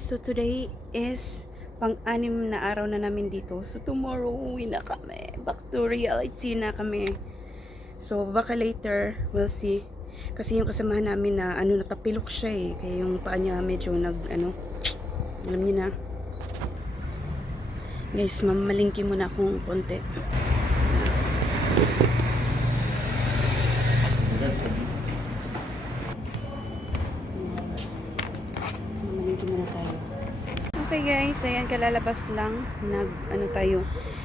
guys, so today is pang-anim na araw na namin dito. So tomorrow uwi na kami. Back to reality na kami. So baka later we'll see. Kasi yung kasamahan namin na natapilok siya eh. Kaya yung paa niya medyo alam niyo na. Guys, mamalingki muna akong konti. Okay guys, ayan kalalabas lang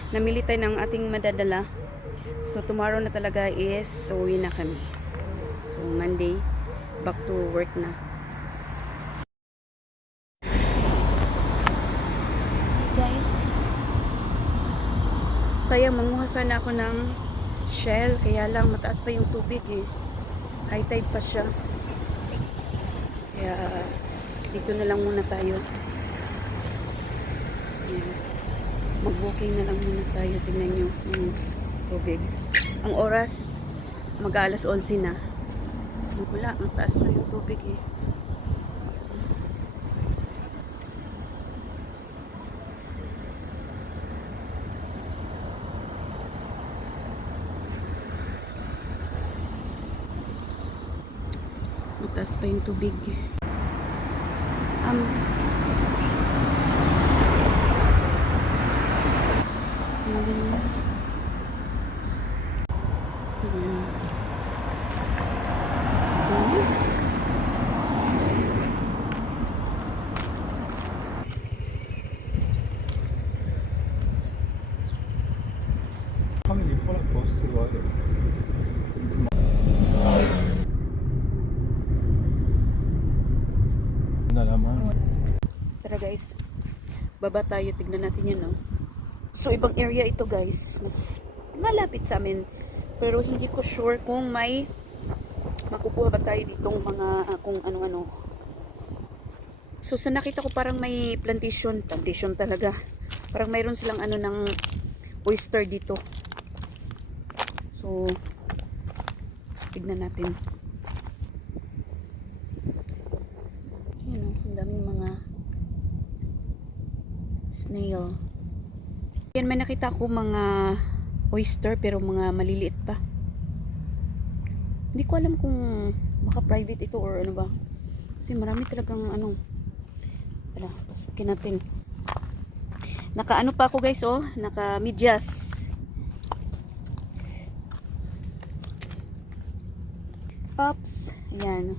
namili tayo ng ating madadala. So tomorrow na talaga is uwi na kami. So Monday back to work na. Guys, sayang manguha sana ako ng shell, kaya lang mataas pa yung tubig eh. High tide pa siya. Kaya dito na lang muna tayo. Mag-booking na lang muna tayo. Tingnan nyo yung tubig. Ang oras mag-alas 11 na. Wala, ang taas na yung tubig eh. Mataas pa yung tubig. Family pour la pause, c'est vrai. Tara guys, baba tayo, tignan natin yan, no? So ibang area ito guys, mas malapit sa amin, pero hindi ko sure kung may makukuha ba tayo ditong mga kung ano-ano. So sa nakita ko parang may plantation talaga, parang mayroon silang ng oyster dito. So tignan natin. Ang daming mga snail. Yan, may nakita ko mga oyster pero mga maliliit pa. Hindi ko alam kung baka private ito or ano ba. Kasi marami talagang Tara, pasukin natin. Naka pa ako guys, oh. Naka medyas. Oops. Ayan.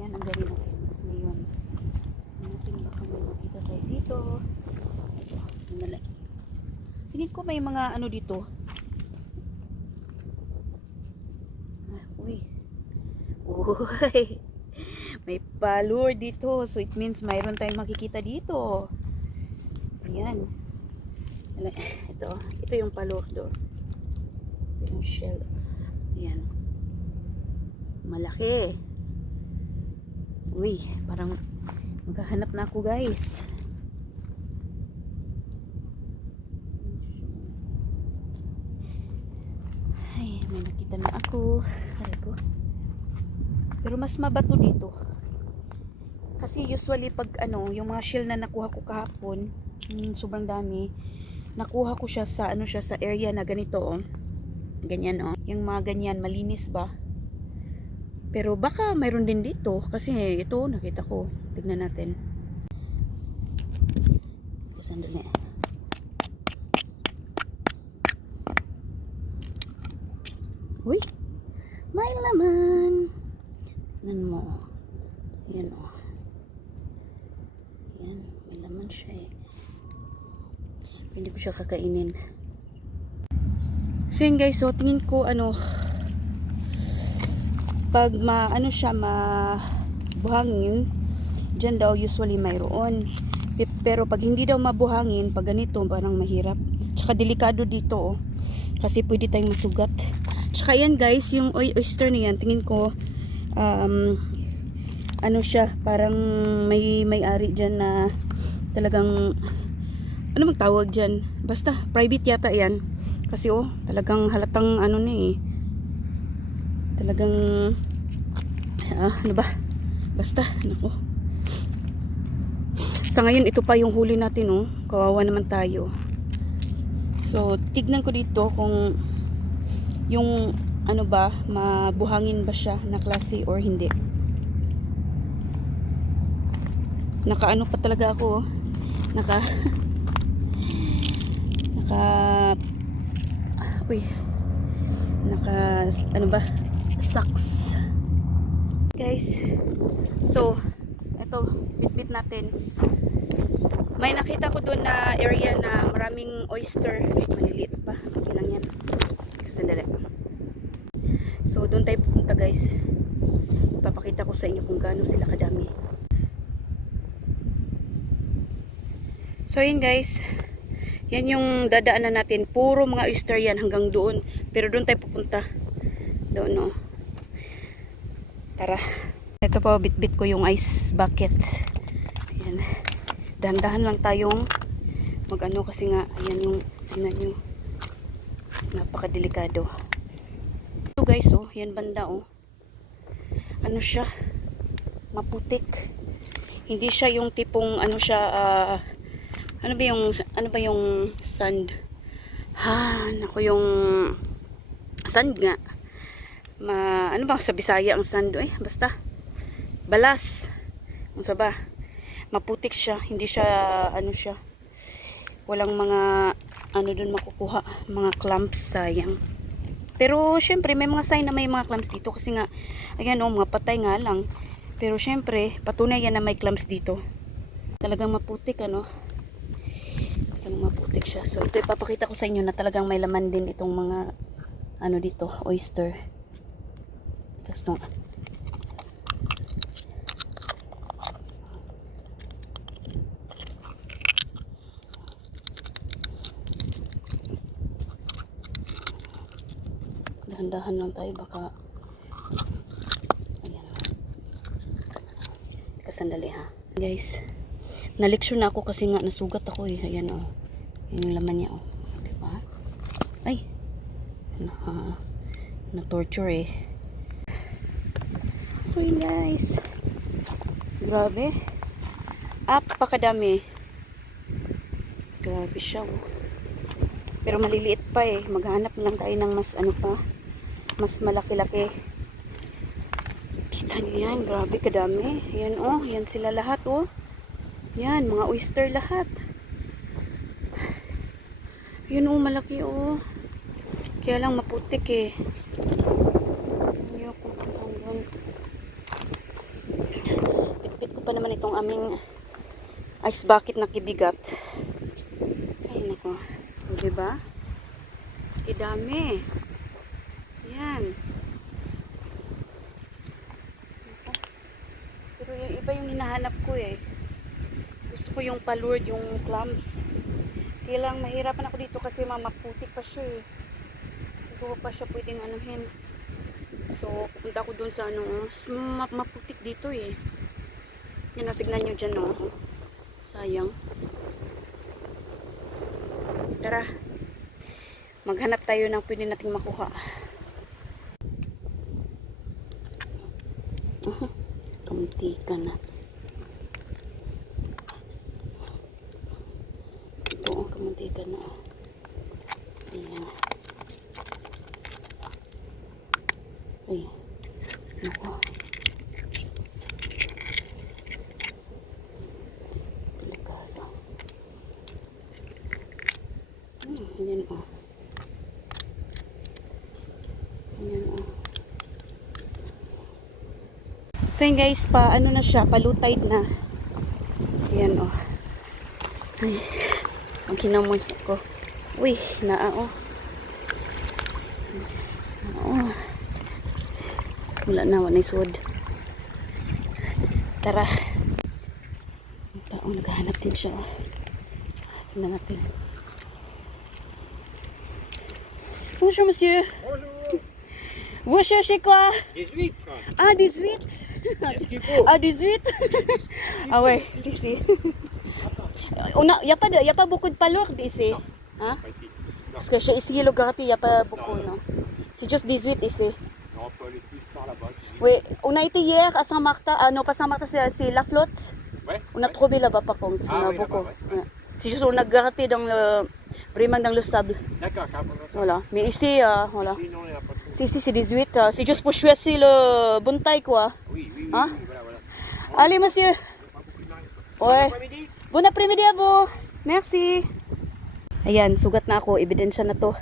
Yan ang gawin natin ngayon. Natin baka may makita tayo dito. Tingin ko may mga dito. Uy. Uy. May palure dito. So it means mayroon tayong makikita dito. Ayan. Ito yung palure do. Ito yung shell. Ayan. Malaki. Uy, parang maghahanap na ako guys. Ay, may nakita na ako. Pero mas mabato dito. Kasi usually pag yung mga shell na nakuha ko kahapon, sobrang dami. Nakuha ko siya sa sa area na ganito oh. Ganyan oh. Yung mga ganyan malinis ba? Pero baka mayroon din dito kasi ito nakita ko. Tignan natin. Sandali. Uy! May laman! Tignan mo. Yan o. Yan. May laman siya eh. Hindi ko siya kakainin. So yun guys. So tingin ko pag siya mabuhangin, dyan daw usually mayroon. Pero pag hindi daw mabuhangin, pag ganito parang mahirap. Tsaka delikado dito oh. Kasi pwede tayong masugat. Tsaka yan guys, yung oyster na yan, tingin ko siya, parang may-ari dyan na talagang magtawag dyan. Basta private yata yan. Kasi talagang halatang talagang basta, naku, Sa ngayon, ito pa yung huli natin, oh. Kawawa naman tayo. So, tignan ko dito kung yung ano ba, mabuhangin ba siya na klase or hindi. Nakaano pa talaga ako, oh. Naka ano ba, socks. Guys, so eto, bit-bit natin. May nakita ko doon na area na maraming oyster. Kahit maliliit pa, okay lang yan. Sandali. So doon tayo pupunta, guys. Papakita ko sa inyo kung gaano sila kadami. So yun, guys, yan yung dadaanan natin. Puro mga oyster yan hanggang doon. Pero doon tayo pupunta. Doon, no. Tara. Ito po, bit-bit ko yung ice bucket. Ayan. Dahan-dahan lang tayong mag-ano kasi nga, ayan yung, tingnan nyo. Napakadelikado. Ito, guys, oh. Yan banda, oh. Ano siya? Maputik. Hindi siya yung tipong, ano siya, ano ba yung sand? Naku, yung sand nga. Ano ba sa Bisaya ang sand? Basta. Balas. Kung sa ba? Maputik siya. Hindi siya, ano siya. Walang mga, ano dun makukuha. Mga clumps, sayang. Pero, syempre, may mga sign na may mga clumps dito. Kasi nga, ayan o, mga patay nga lang. Pero, syempre, patunay yan na may clumps dito. Talagang maputik, ano? Maputik siya. So, ito ipapakita ko sa inyo na talagang may laman din itong mga ano dito, oyster. Tapos dahan-dahan lang tayo baka ayan. Kasandali, ha. Guys, naleksyon na ako kasi nga nasugat ako, eh. Ayan, oh. Yung laman niya, oh. Diba? Ay! Na-torture, eh. So, yun, guys. Grabe. Apakadami. Grabe siya, oh. Pero maliliit pa, eh. Maghanap lang tayo ng mas, ano pa, mas malaki-laki. Kita nyo yan. Grabe, kadami. Yan, oh. Yan sila lahat, oh. Yan, mga oyster lahat. Yun, oh, malaki, oh. Kaya lang maputik, eh. Ayoko hanggang. Pitpit ko pa naman itong aming ice bucket na kibigat. Ay, nako. Diba? Idami. Yan. Pero yung iba yung hinahanap ko, eh. Gusto ko yung palured, yung clams. Kaya lang mahirapan ako dito kasi maputik pa siya, eh. Hindi pa siya pwedeng anuhin. So, pupunta ako dun sa ano, mas maputik dito, eh. Yan, natignan nyo dyan, oh. Sayang. Tara. Maghanap tayo ng pwede nating makuha. Kamunti ka na. Ito, oh, kamunti ka na. Ayan. Ay. Naku. Delikado. Ayan, oh. Ayan, oh. So yun, guys, ano na siya, palutide na. Ayan, oh. Ay, ang kinamos ko. Uy, oh. Oo. Wala na, wala isod. Tara. Ang taong naghahanap din siya, oh. Tingnan natin. Bonjour, monsieur. Bonjour. Vous cherchez quoi? 18. Ah, 18. Qu'est-ce qu'il faut? Ah, 18. Ah ouais, si. Y a pas beaucoup de palourdes ici. Hein? Pas ici. Parce que chez ici, le Garati, il n'y a pas beaucoup, non? C'est juste 18 ici. Non, on peut aller plus par là-bas. 18. Oui, on a été hier à Saint-Martin. Ah non, pas Saint-Martin, c'est La Flotte. Ouais. On a trouvé là-bas par contre. Ah On a oui, beaucoup. là-bas, ouais. Ouais. C'est juste on a gratté vraiment dans le sable. D'accord, carrément ça. Voilà. Mais ici, voilà. Ici, non, il n'y a pas de chose. Si, ici c'est 18. C'est juste pour choisir le bon taille quoi. Oui, oui, oui, Hein? oui, voilà, voilà. Allez monsieur. Pas beaucoup de marée. Ouais. Bon après-midi. Bon après-midi à vous. Merci. Ayan, sugat na ako. Ebidensya na to.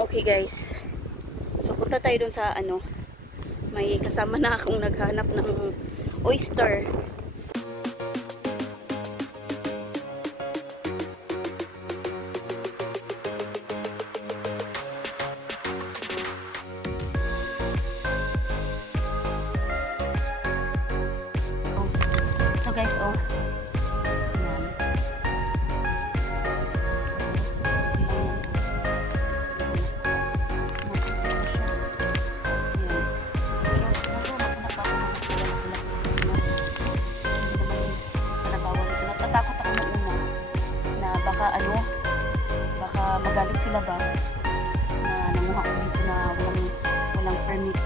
Okay guys. So punta tayo dun sa ano. May kasama na akong naghanap ng oyster. So guys, oh. Yan. Natatakot ako ng una na baka ano, baka magalit sila ba na nanguha ko dito na walang permit.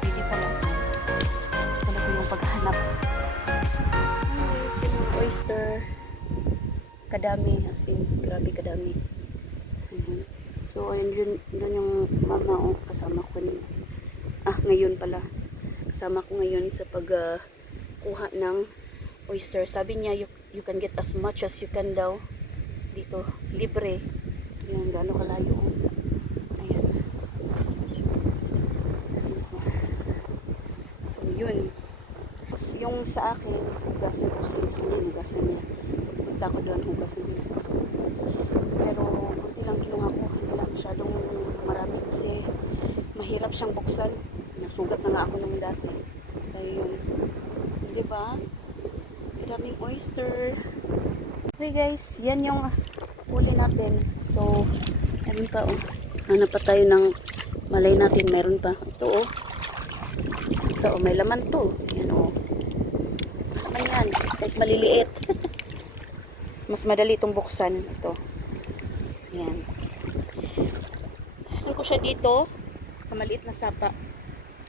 Pwede pala. Talaga yung paghahanap. Oyster. Kadami. As in, grabe kadami. Ayan. So, ayun dun yung mama o kasama ko kanina. Ngayon pala. Kasama ko ngayon sa kuha ng oyster. Sabi niya, you can get as much as you can daw. Dito, libre. Ayan, gaano kalayo. Ayan. So, yun. Yung sa akin, hugasan ko kasi sa kanya, hugasan niya. So, pupunta ko doon, hugasan niya sa akin. Pero, kunti lang kinuha ko. Wala masyadong marami kasi mahirap siyang buksan. Nasugat na nga ako nung dati. Kaya yun. Diba? Maraming oyster. Okay guys, yan yung huli natin. So, meron pa oh. Hanap pa tayo ng malay natin. Meron pa. Ito oh. Ito oh, may laman to. Yan oh. Laman yan. Kahit maliliit. Mas madali itong buksan. Ito. Yan. Buksan ko siya dito sa maliit na sapa.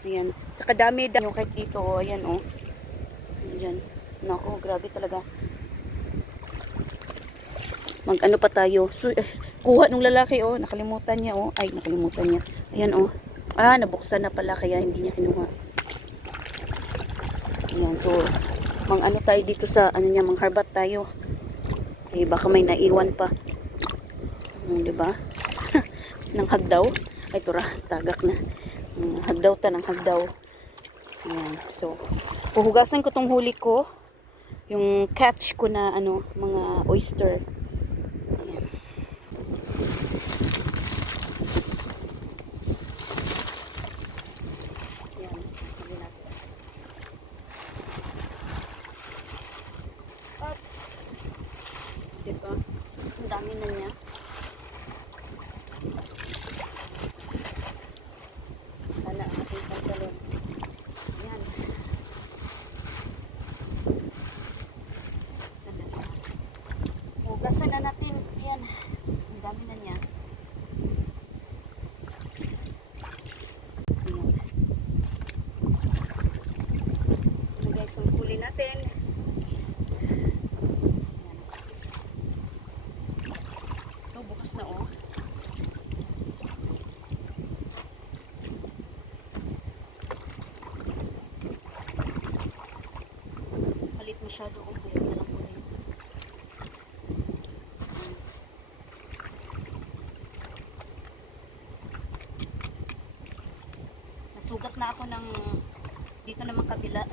Ayan. Sa kadami daw kahit dito oh. Ayan oh. Ayan. Nako, grabe talaga. Mag-ano pa tayo. So, kuha nung lalaki oh. Nakalimutan niya oh. Ay, nakalimutan niya. Ayan oh. Nabuksan na pala kaya hindi niya kinuha. Ayan, so mang-ano tayo dito sa ano niya, mangharbat tayo. Eh, baka may naiwan pa. Diba? Nang hagdaw. Ay, tura, tagak na. Hagdaw ta ng hagdaw. Ayan, so puhugasan ko tong huli ko. Yung catch ko na ano, mga oyster. Ayan. Ayan, sabi natin. At, diba? Ang dami na niya. Sana ang ating pantalon. Ayan. Sana na. Hugasan na natin. Ayan. Ang dami na niya. Ayan. Ano guys, ang huli natin. Ito, bukas na oh. Malit masyado oh. Kaya na lang ulit. Nasugat na ako ng dito naman kabila.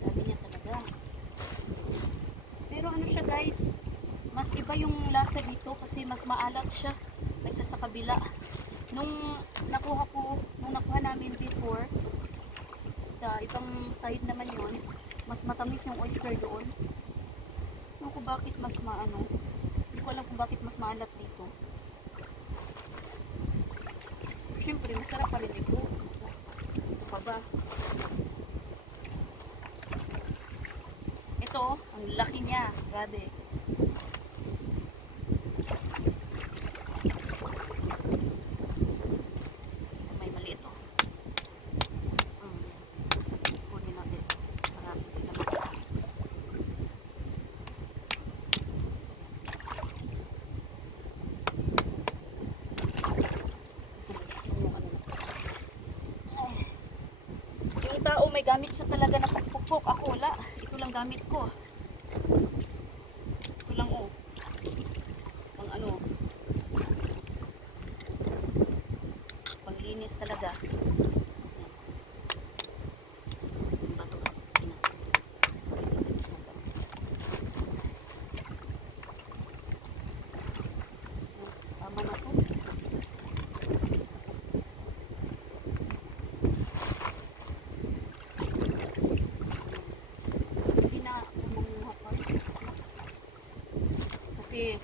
Dami niya talaga. Pero ano siya guys, mas iba yung lasa dito kasi mas maalat siya kaysa sa kabila. Nung nakuha namin before, sa ibang side naman yon, mas matamis yung oyster doon. Ano ko bakit mas maano? Hindi ko alam kung bakit mas maalat dito. Siyempre, masarap pa rin ito. Ito pa ba? Ito, ang laki niya. Grabe. may gamit siya talaga na pagpupok. Ako wala. Ito lang gamit ko. Ito lang oh. Pang ano. Panglinis talaga. Yung bato. Tama na to. Hindi na ako manguha pa. Kasi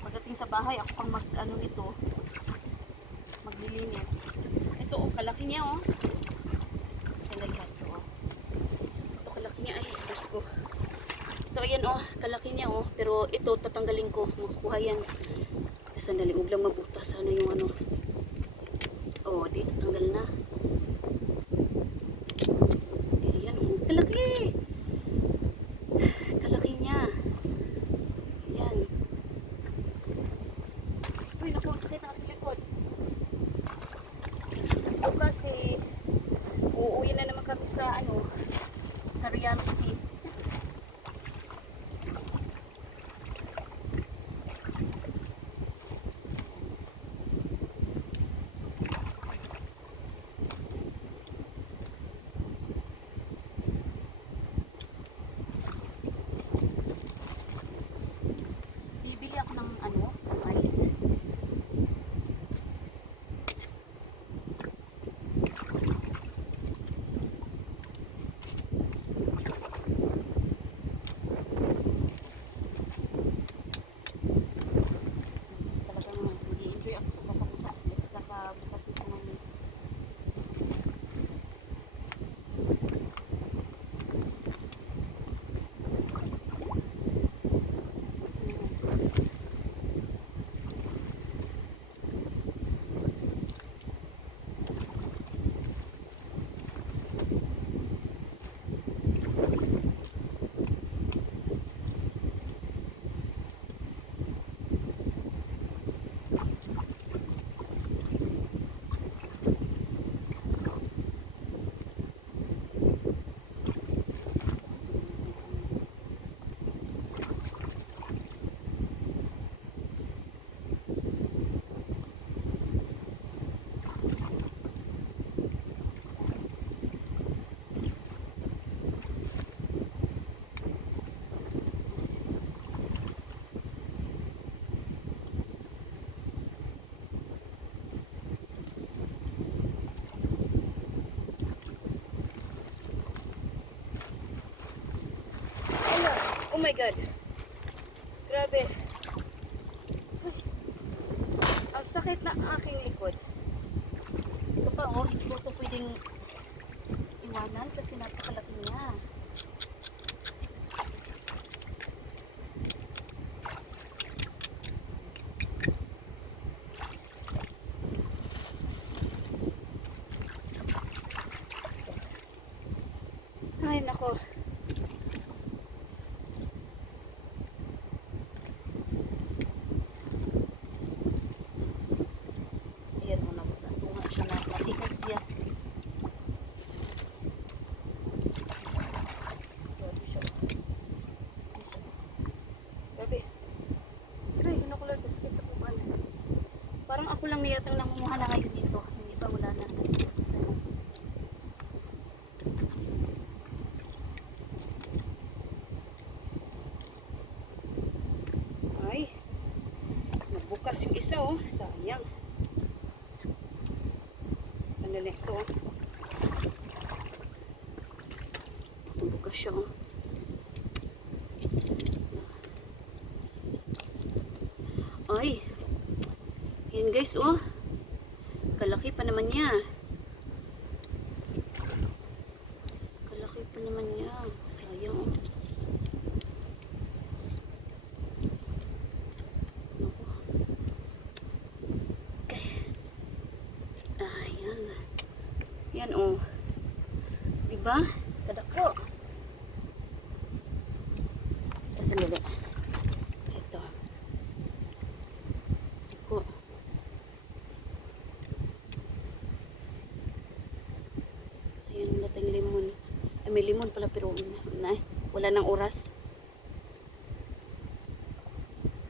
pagdating sa bahay, ako pang mag-ano nito. Maglilinis. Ito oh, kalaki niya oh. Sandali lang ito oh. Ito kalaki niya. Ay, Diyos ko. Ito ayan oh, kalaki niya oh. Pero ito tatanggalin ko. Makukuha yan. Sandali, huwag lang mabuta. Sana yung ano. Oh, di natanggal na. Ayan oh, kalaki. Kalaki niya. Ayan. Uy, naku, ang sakit ng aking likod. Ito kasi uuwi na naman kami sa ano, sa reality. Bibili ako ng ano, ng ice. Talagang nag-enjoy ako sa kakabukas nito ngayon. Oh my God. Grabe. Ay, ang sakit na aking likod. Ito pa oh, hindi ko ito pwedeng iwanan kasi napakalaki niya. Ay, nako. Ayan mo na. Tunga siya na. Matikas yan. Grabe siya. Grabe. Aray, yun ako lang. Sakit sa kuban. Parang ako lang niyatang nangunguha na ngayon dito. Hindi ba wala na. Isa na. Ay, nagbukas yung isa oh. Sayang. Sandali ito oh. Nagbukas siya oh. Ay, yan guys oh. Kalaki pa naman niya. Kalaki pa naman niya. Sayang oh. Yan oh. Diba? Kadako. Sandali. Ito. Dako. Wala ng oras.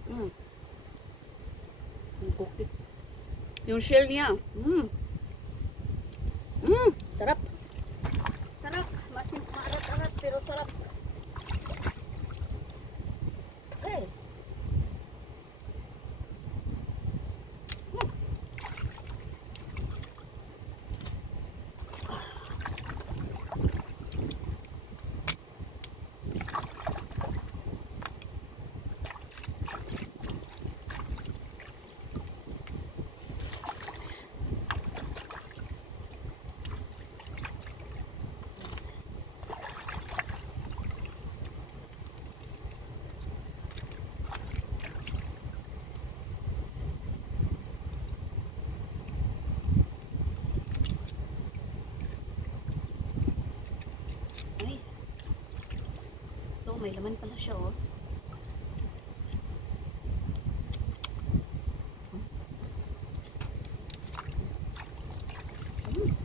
Ang cookie. Yung shell niya. Sarap. Sarap. Maalat-alat pero sarap. Hey. Ay. Ito, may laman pala siya, oh.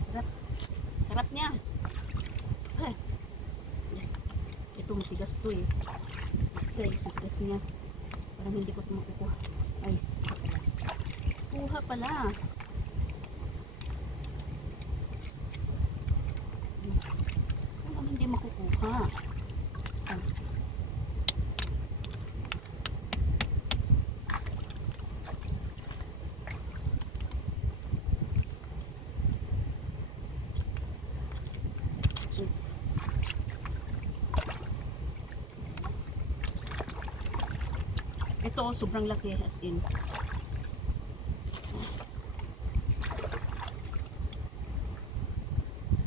Sarap. Sarap niya. Ay. Ito, matigas to eh. Okay, matigas niya. Parang hindi ko ito makukuha. Ay, kuha pala. Parang hindi makukuha. Ah. Ito, sobrang laki as in.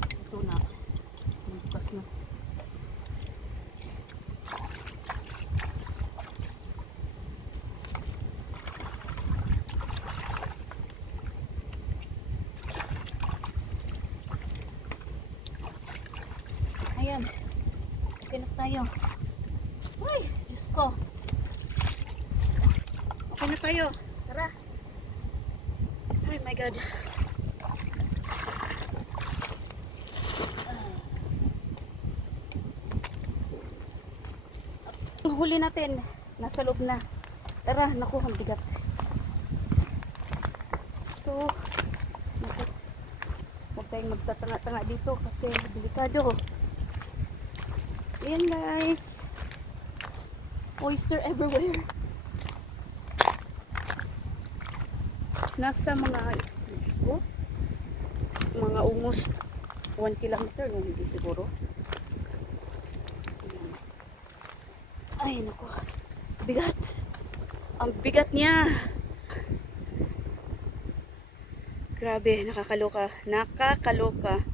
Ito na. Bukas na. Ayan. Okay na tayo. Ay, Diyos ko. Okay na tayo. Tara. Oh my God. Ang huli natin, nasa loob na. Tara, naku, ang bigat. So, naku, huwag tayong magtatanga-tanga dito kasi delikado. Ayan guys. Oyster everywhere. Nasa mga almost 1 kilometer, no, hindi siguro. Ayan. Ay, naku. Bigat. Ang bigat niya. Grabe, nakakaloka. Nakakaloka.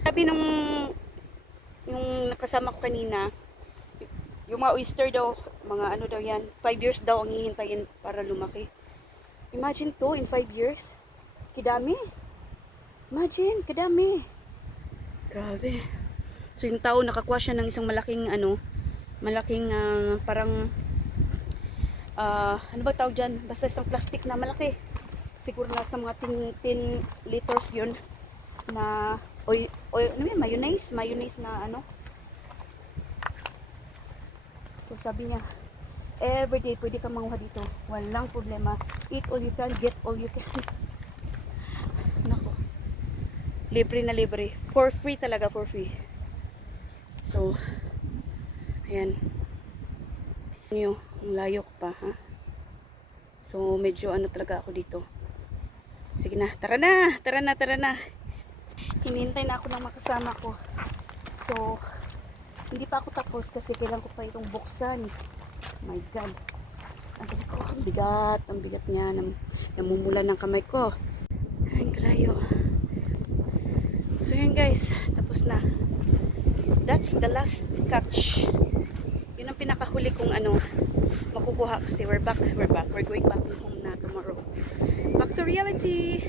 Sabi nung yung nakasama ko kanina, yung mga oyster daw, mga ano daw yan, 5 years daw ang hihintayin para lumaki. Imagine to, in 5 years. Kidami. Imagine, kidami. Grabe. So yung tao nakakuha siya ng isang malaking parang ano ba tawag dyan? Basta isang plastic na malaki. Siguro na sa mga 10 liters yun na ano yun, mayonnaise na ano. So sabi niya, everyday pwede kang manguha dito. Walang problema. Eat all you can, get all you can. Nako. Libre na libre. For free talaga, for free. So, ayan. Ang layo ko pa, ha? So, medyo ano talaga ako dito. Sige na, tara na! Tara na, tara na! Hinihintay na ako ng makasama ko. So, hindi pa ako tapos kasi kailangan ko pa itong buksan. My God. Ang bigat niya. Namumula ng kamay ko. Ang kalayo. So, yan guys. Tapos na. That's the last catch. Yun ang pinakahuli kong makukuha kasi we're going back home na tomorrow. Back to reality.